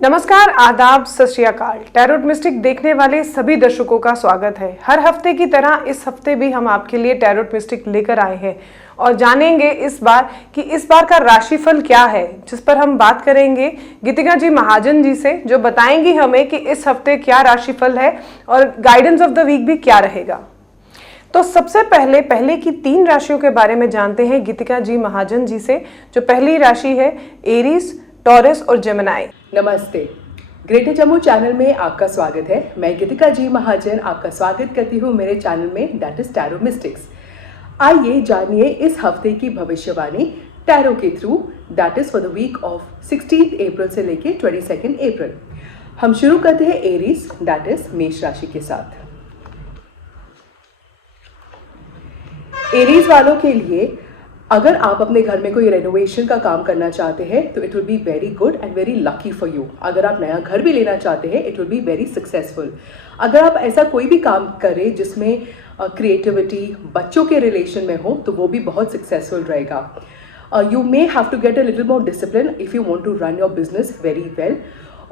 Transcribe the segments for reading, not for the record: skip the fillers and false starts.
नमस्कार, आदाब, सत श्री अकाल। टैरोट मिस्टिक देखने वाले सभी दर्शकों का स्वागत है। हर हफ्ते की तरह इस हफ्ते भी हम आपके लिए टैरोट मिस्टिक लेकर आए हैं और जानेंगे इस बार कि इस बार का राशिफल क्या है, जिस पर हम बात करेंगे गीतिका जी महाजन जी से, जो बताएंगी हमें कि इस हफ्ते क्या राशिफल है और गाइडेंस ऑफ द वीक भी क्या रहेगा। तो सबसे पहले की 3 राशियों के बारे में जानते हैं गीतिका जी महाजन जी से। जो पहली राशि है एरीज, टॉरस और जेमिनी। नमस्ते, ग्रेटर जम्मू चैनल में आपका स्वागत है। मैं गीतिका जी महाजन आपका स्वागत करती हूँ मेरे चैनल में, दैट इज टैरो मिस्टिक्स। आइए जानिए इस हफ्ते की भविष्यवाणी टैरो के through, that is for the week of 16 April से लेके 22 अप्रैल। हम शुरू करते हैं एरीज, दैट इज मेष राशि के साथ। एरीज वालों के लिए अगर आप अपने घर में कोई रेनोवेशन का काम करना चाहते हैं तो it will be very good and very lucky for you. अगर आप नया घर भी लेना चाहते हैं it will be very successful. अगर आप ऐसा कोई भी काम करें जिसमें क्रिएटिविटी बच्चों के रिलेशन में हो तो वो भी बहुत सक्सेसफुल रहेगा। You may have to get a little more discipline if you want to run your business very well.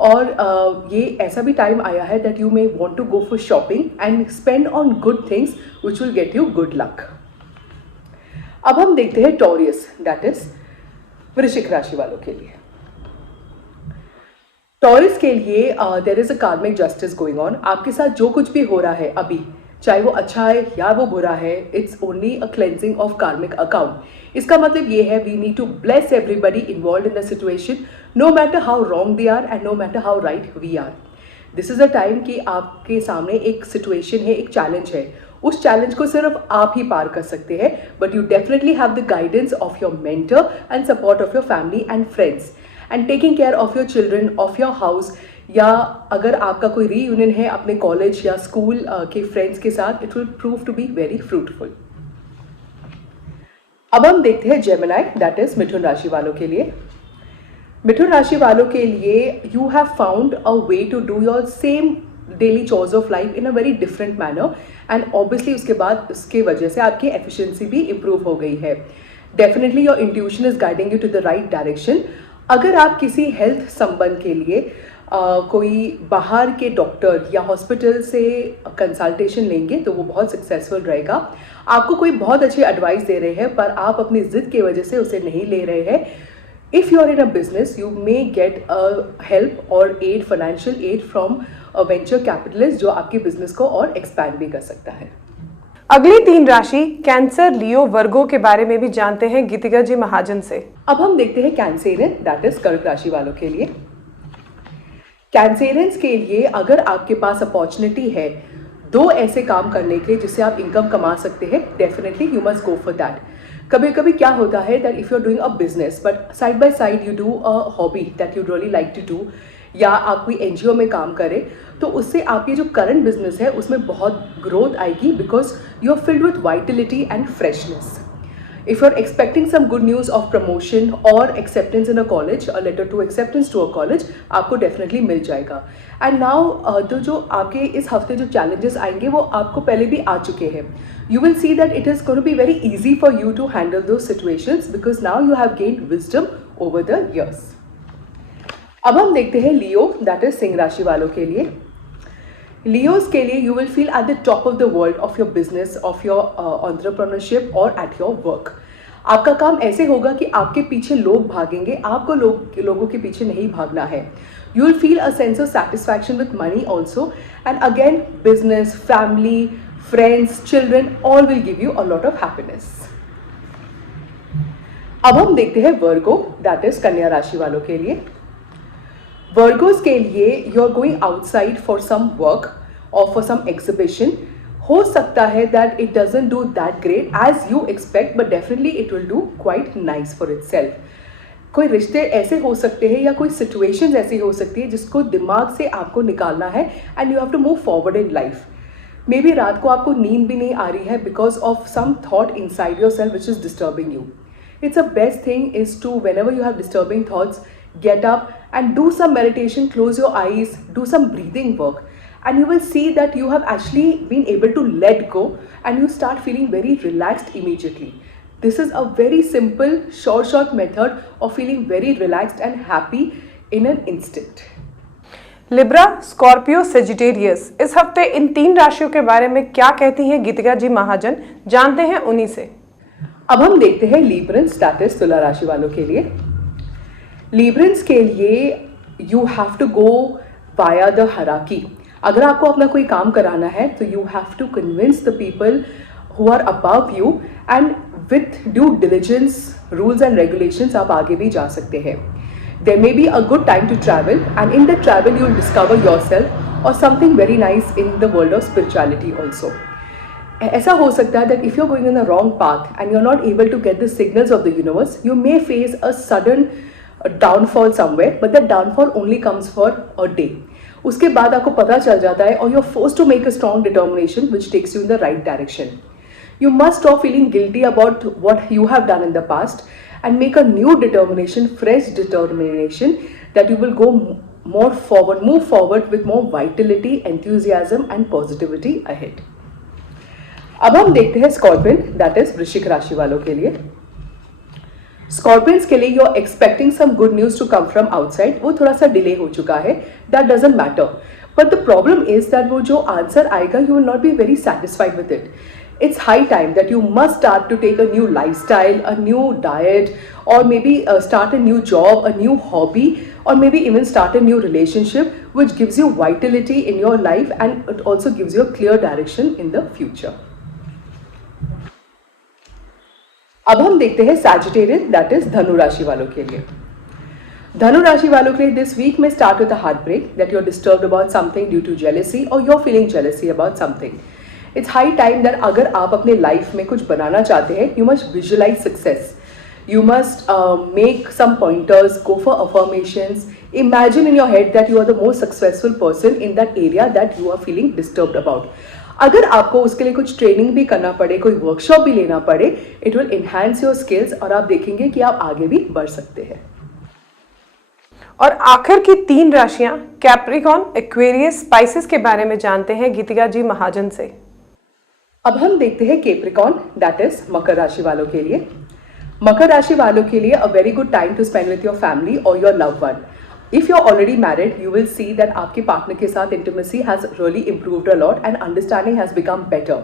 और ये ऐसा भी टाइम आया है that you may want to go for shopping and spend on good things which will get you good luck. अब हम देखते हैं टॉरियस, दैट इज वृश्चिक राशि वालों के लिए। टॉरिस के लिए देयर इज अ कार्मिक जस्टिस गोइंग ऑन। आपके साथ जो कुछ भी हो रहा है अभी, चाहे वो अच्छा है या वो बुरा है, it's only a cleansing of karmic account. इसका मतलब ये है we need to bless everybody involve in the situation, no matter how wrong they are and no matter how right we are. This is a time कि आपके सामने एक situation है, एक चैलेंज है, उस चैलेंज को सिर्फ आप ही पार कर सकते हैं, but you definitely have the guidance of your mentor and support of your family and friends and taking care of your children, of your house, या अगर आपका कोई रीयूनियन है अपने कॉलेज या स्कूल के फ्रेंड्स के साथ, it will prove to be very fruitful. अब हम देखते हैं जेमिनी, दैट इज मिथुन राशि वालों के लिए। मिथुन राशि वालों के लिए you have found a way to do your same daily chores of life in a very different manner and obviously उसके बाद उसके वजह से आपकी एफिशिएंसी भी इंप्रूव हो गई है। Definitely your intuition is guiding you to the right direction. अगर आप किसी हेल्थ संबंध के लिए कोई बाहर के डॉक्टर या हॉस्पिटल से कंसल्टेशन लेंगे तो वो बहुत सक्सेसफुल रहेगा। आपको कोई बहुत अच्छी एडवाइस दे रहे हैं पर आप अपनी जिद की वजह से उसे नहीं ले रहे हैं। If you are in a business, you may get a help or aid, financial aid from a venture capitalist जो आपके बिजनेस को और एक्सपैंड भी कर सकता है। अगली 3 राशि कैंसर, लियो, वर्गो के बारे में भी जानते हैं गीतिका जी महाजन से। अब हम देखते हैं कैंसेरियन, दैट इज कर्क राशि वालों के लिए। कैंसेरियंस के लिए अगर आपके पास अपॉर्चुनिटी है 2 ऐसे काम करने के लिए जिससे आप इनकम कमा सकते हैं, definitely you must go for that. कभी कभी क्या होता है that if you are doing a business but side by side you do a hobby that you really like to do, या आप कोई एनजीओ में काम करें तो उससे आपकी जो करंट बिजनेस है उसमें बहुत ग्रोथ आएगी because you are filled with vitality and freshness. If you're expecting some good news of promotion or acceptance in a college, a letter to acceptance to a college, आपको definitely मिल जाएगा। And now तो जो आपके इस हफ्ते जो challenges आएंगे वो आपको पहले भी आ चुके हैं। You will see that it is going to be very easy for you to handle those situations because now you have gained wisdom over the years। अब हम देखते हैं लियो, that is सिंह राशि वालों के लिए। लियोस के लिए you will feel at the top of the world of your business, of your entrepreneurship और एट योर वर्क। आपका काम ऐसे होगा कि आपके पीछे लोग भागेंगे, आपको लोगों के पीछे नहीं भागना है। You will feel a sense of satisfaction with money also and again business, family, friends, children all will give you a lot of happiness. अब हम देखते हैं वर्गो, दैट इज कन्या राशि वालों के लिए। वर्गोस के लिए you are going outside for some work और फॉर सम एग्जिबिशन। हो सकता है that it doesn't do that great as you expect but definitely it will do quite nice for itself. कोई रिश्ते ऐसे हो सकते हैं या कोई सिचुएशंस ऐसी हो सकती है जिसको दिमाग से आपको निकालना है and you have to move forward in life. Maybe रात को आपको नींद भी नहीं आ रही है because of some thought inside yourself which is disturbing you. It's a best thing is to, whenever you have disturbing thoughts, get up and do some meditation, close your eyes, do some breathing work, and you will see that you have actually been able to let go and you start feeling very relaxed immediately. This is a very simple, short method of feeling very relaxed and happy in an instant. Libra, Scorpio, Sagittarius, इस हफ्ते इन 3 राशियों के बारे में क्या कहती हैं गीतिका जी महाजन, जानते हैं उन्हीं से। अब हम देखते हैं लीब्रेंस स्टेटस तुला राशि वालों के लिए। लीब्रेंस के लिए you have to go via the hierarchy. अगर आपको अपना कोई काम कराना है तो you have to convince the people who are above you, and with due diligence, rules and regulations आप आगे भी जा सकते हैं। There may be a good time to travel, and in the travel you will discover yourself or something very nice in the world of spirituality also. ऐसा हो सकता है that if you're going in the wrong path and you're not able to get the signals of the universe, you may face a sudden downfall somewhere, but that downfall only comes for a day. उसके बाद आपको पता चल जाता है और you're forced to make a strong determination which takes you in the right direction. You must stop feeling guilty about what you have done in the past and make a new determination, fresh determination, that you will go more forward, move forward with more vitality, enthusiasm and positivity ahead. अब हम देखते हैं scorpion, that is वृश्चिक राशि वालों के लिए। Scorpions के लिए you are expecting some good news to come from outside, वो थोड़ा सा डिले हो चुका है, that doesn't matter, but the problem is that वो जो आंसर आएगा you will not be very satisfied with it. It's high time that you must start to take a new lifestyle, a new diet, or maybe start a new job, a new hobby, or maybe even start a new relationship which gives you vitality in your life and it also gives you a clear direction in the future. अब हम देखते हैं Sagittarius, that is धनु राशि वालों के लिए। धनु राशि वालों के लिए this week may start with a heartbreak, that you're disturbed about something due to jealousy or you're feeling jealousy about something. It's high time that अगर आप अपने लाइफ में कुछ बनाना चाहते हैं, you must visualize success. You must make some pointers, go for affirmations, imagine in your head that you are the most successful person in that area that you are feeling disturbed about. अगर आपको उसके लिए कुछ training भी करना पड़े, कोई workshop भी लेना पड़े, it will enhance your skills और आप देखेंगे कि आप आगे भी बढ़ सकते हैं। और आखिर की 3 राशियां कैप्रिकॉर्न, एक्वेरियस, स्पाइसेस के बारे में जानते हैं गीतिका जी महाजन से। अब हम देखते हैं कैप्रिकॉर्न, दैट इज मकर राशि वालों के लिए। मकर राशि वालों के लिए a very good time to spend with your family और your love one. If you are already married you will see that आपके पार्टनर के साथ intimacy has really improved a lot and understanding has become better.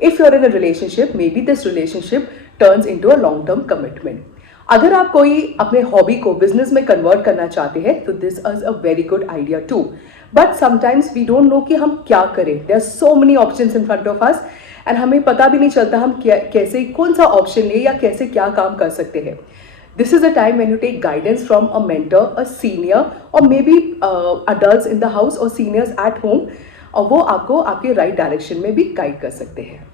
If you are in a relationship, maybe this relationship turns into a long term commitment. अगर आप कोई अपने hobby को business में convert करना चाहते हैं तो this is a very good idea too, but sometimes we don't know कि हम क्या करें. There are so many options in front of us and हमें पता भी नहीं चलता हम कैसे कौन सा ऑप्शन ले या कैसे क्या काम कर सकते हैं. This is a time when you take guidance from a mentor, a senior और maybe adults in the house और सीनियर्स एट होम, और वो आपको आपके राइट डायरेक्शन में भी गाइड कर सकते हैं.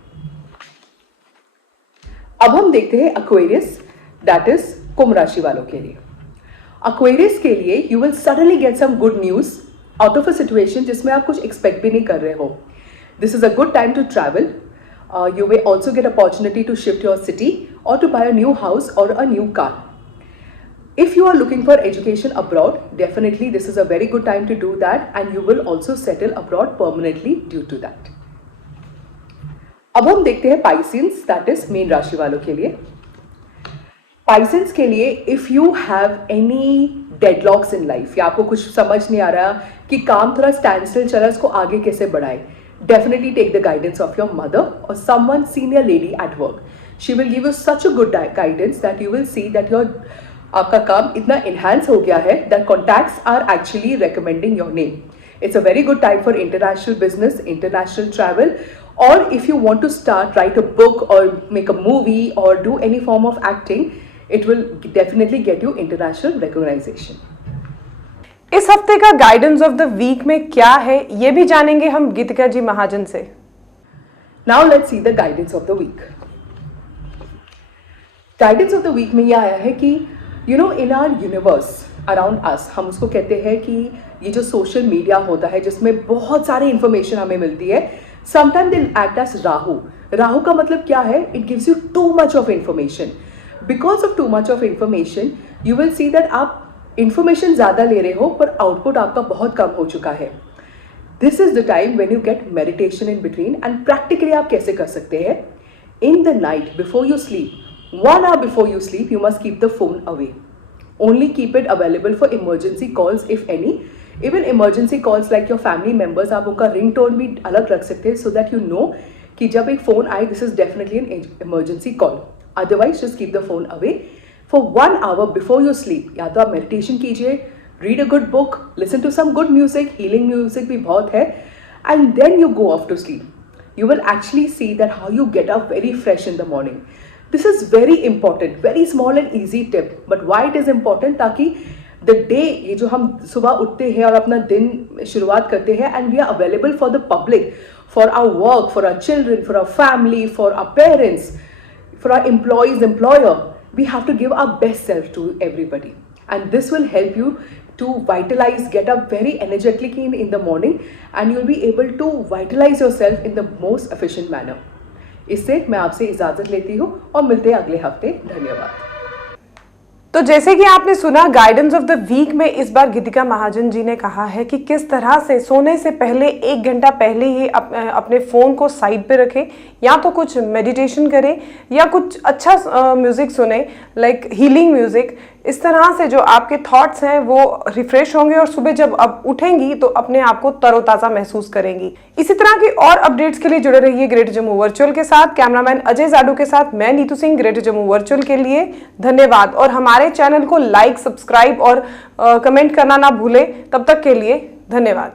अब हम देखते हैं एक्वेरियस, दैट इज कुंभ राशि वालों के लिए. एक्वेरियस के लिए you will suddenly get some good news out of a situation जिसमें आप कुछ एक्सपेक्ट भी नहीं कर रहे हो. This is a good time to travel. You may also get opportunity to shift your city or to buy a new house or a new car. If you are looking for education abroad, definitely this is a very good time to do that and you will also settle abroad permanently due to that. अब हम देखते हैं Pisces, that is mean राशि वालों के लिए. Pisces के लिए if you have any deadlocks in life या आपको कुछ समझ नहीं आ रहा कि काम थोड़ा स्टैंड स्टिल चला, इसको आगे कैसे बढ़ाए, definitely take the guidance of your mother or someone senior lady at work. She will give you such a good guidance that you will see that your आपका काम इतना enhance हो गया है that contacts are actually recommending your name. It's a very good time for international business, international travel, or if you want to start, write a book or make a movie or do any form of acting, it will definitely get you international recognition. इस हफ्ते का guidance of the week में क्या है ये भी जानेंगे हम गीतिका जी महाजन से. Now let's see the guidance of the week. Guidance of the week में यह आया है कि you know in our universe around us, हम उसको कहते हैं कि ये जो सोशल मीडिया होता है जिसमें बहुत सारी इंफॉर्मेशन हमें मिलती है, sometime they act as Rahu. Rahu का मतलब क्या है? It gives you too much of information. Because of too much of information you will see that आप इंफॉर्मेशन ज़्यादा ले रहे हो पर आउटपुट आपका बहुत कम हो चुका है. This is the time when you get meditation in between. And practically आप कैसे कर सकते हैं? In the night before you sleep, 1 hour before you sleep, you must keep the phone away. Only keep it available for emergency calls if any. Even emergency calls like your family members, आप उनका ring tone भी अलग रख सकते हैं, so that you know कि जब एक फ़ोन आए this is definitely an emergency call. Otherwise just keep the phone away for 1 hour before your sleep. या तो आप मेडिटेशन कीजिए, read a good book, listen to some good music, healing music भी बहुत है, and then you go off to sleep. You will actually see that how you get up very fresh in the morning. This is very important, very small and easy tip. But why it is important? ताकि the day, ये जो हम सुबह उठते हैं और अपना दिन शुरुआत करते हैं, and we are available for the public, for our work, for our children, for our family, for our parents, for our employees, employer, we have to give our best self to everybody. And this will help you to vitalize, get up very energetically in the morning, and you'll be able to vitalize yourself in the most efficient manner. इससे मैं आपसे इजाजत लेती हूँ और मिलते हैं अगले हफ्ते. धन्यवाद. तो जैसे कि आपने सुना, गाइडेंस ऑफ द वीक में इस बार गीतिका महाजन जी ने कहा है कि किस तरह से सोने से पहले 1 घंटा पहले ही अपने फ़ोन को साइड पे रखें, या तो कुछ मेडिटेशन करें या कुछ अच्छा म्यूज़िक सुने, लाइक हीलिंग म्यूज़िक. इस तरह से जो आपके थॉट्स हैं वो रिफ्रेश होंगे और सुबह जब अब उठेंगी तो अपने आप को तरोताज़ा महसूस करेंगी. इसी तरह की और अपडेट्स के लिए जुड़े रहिए ग्रेटर जम्मू वर्चुअल के साथ. कैमरामैन अजय जाडू के साथ मैं नीतू सिंह, ग्रेटर जम्मू वर्चुअल के लिए धन्यवाद. और हमारे चैनल को लाइक, सब्सक्राइब और कमेंट करना ना भूलें. तब तक के लिए धन्यवाद.